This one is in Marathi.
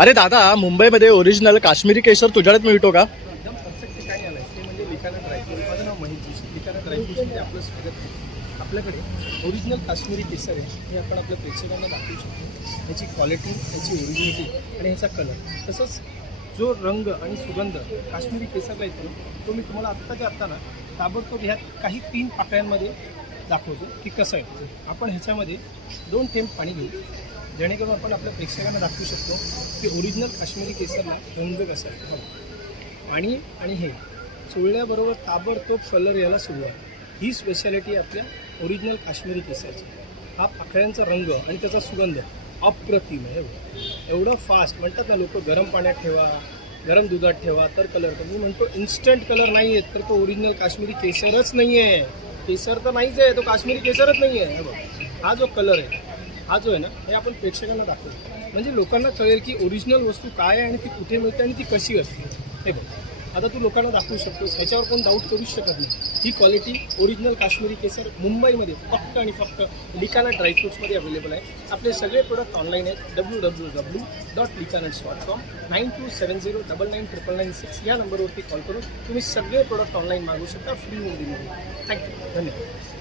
अरे दादा, मुंबईमध्ये ओरिजिनल काश्मीरी केशर तुझ्याकडे मिळतो का? एकदम परफेक्ट ठिकाणी आलाय ते म्हणजे लिखाणा ड्रायफ्रूट. माझं नाव महेश जोशी. लिखाणा ड्रायफ्रूटमध्ये आपलं स्वागत आहे. आपल्याकडे ओरिजिनल काश्मीरी केसर आहे, हे आपण आपल्या प्रेक्षकांना दाखवू शकतो. ह्याची क्वालिटी, ह्याची ओरिजिनिटी आणि ह्याचा कलर, तसंच जो रंग आणि सुगंध काश्मीरी केसरला येतो तो मी तुम्हाला आत्ताच्या आत्ता ना ताबडतोब ह्यात काही 3 पाकळ्यांमध्ये दाखवतो की कसं आहे. आपण ह्याच्यामध्ये 2 थेंब पाणी घेऊ, जेणेकरून आपण आपल्या प्रेक्षकांना दाखवू शकतो की ओरिजिनल काश्मीरी केसरला रंग कसा आहे. पाणी आणि हे चोळल्याबरोबर ताबडतोब कलर यायला सुरुवात. ही स्पेशालिटी आपल्या ओरिजिनल काश्मीरी केसरची. हा पाकळ्यांचा रंग आणि त्याचा सुगंध अप्रतिम आहे. एवढं फास्ट म्हणतात ना लोक, गरम पाण्यात ठेवा, गरम दुधात ठेवा तर कलर. तर मी म्हणतो इन्स्टंट कलर नाही आहेत, तर तो ओरिजिनल काश्मीरी केसरच नाही आहे. केसर तर नाहीच आहे, तो काश्मीरी केसरच नाही आहे. बघ, हा जो कलर आहे, हा जो आहे ना, हे आपण प्रेक्षकांना दाखवतो, म्हणजे लोकांना कळेल की ओरिजिनल वस्तू काय आहे आणि ती कुठे मिळते आणि ती कशी असते. हे बघ, आता तू लोकांना दाखवू शकतोस, ह्याच्यावर कोण डाऊट करूच शकत नाही. ही क्वालिटी ओरिजिनल काश्मीरी केसर मुंबईमध्ये फक्त आणि फक्त लिखाणा ड्रायफ्रूट्समध्ये अवेलेबल आहे. आपले सगळे प्रोडक्ट ऑनलाईन आहेत. www.likanats.com. 9270999996 या नंबरवरती कॉल करून तुम्ही सगळे प्रोडक्ट ऑनलाईन मागवू शकता, फ्री होम डिलिव्हरी. थँक्यू, धन्यवाद.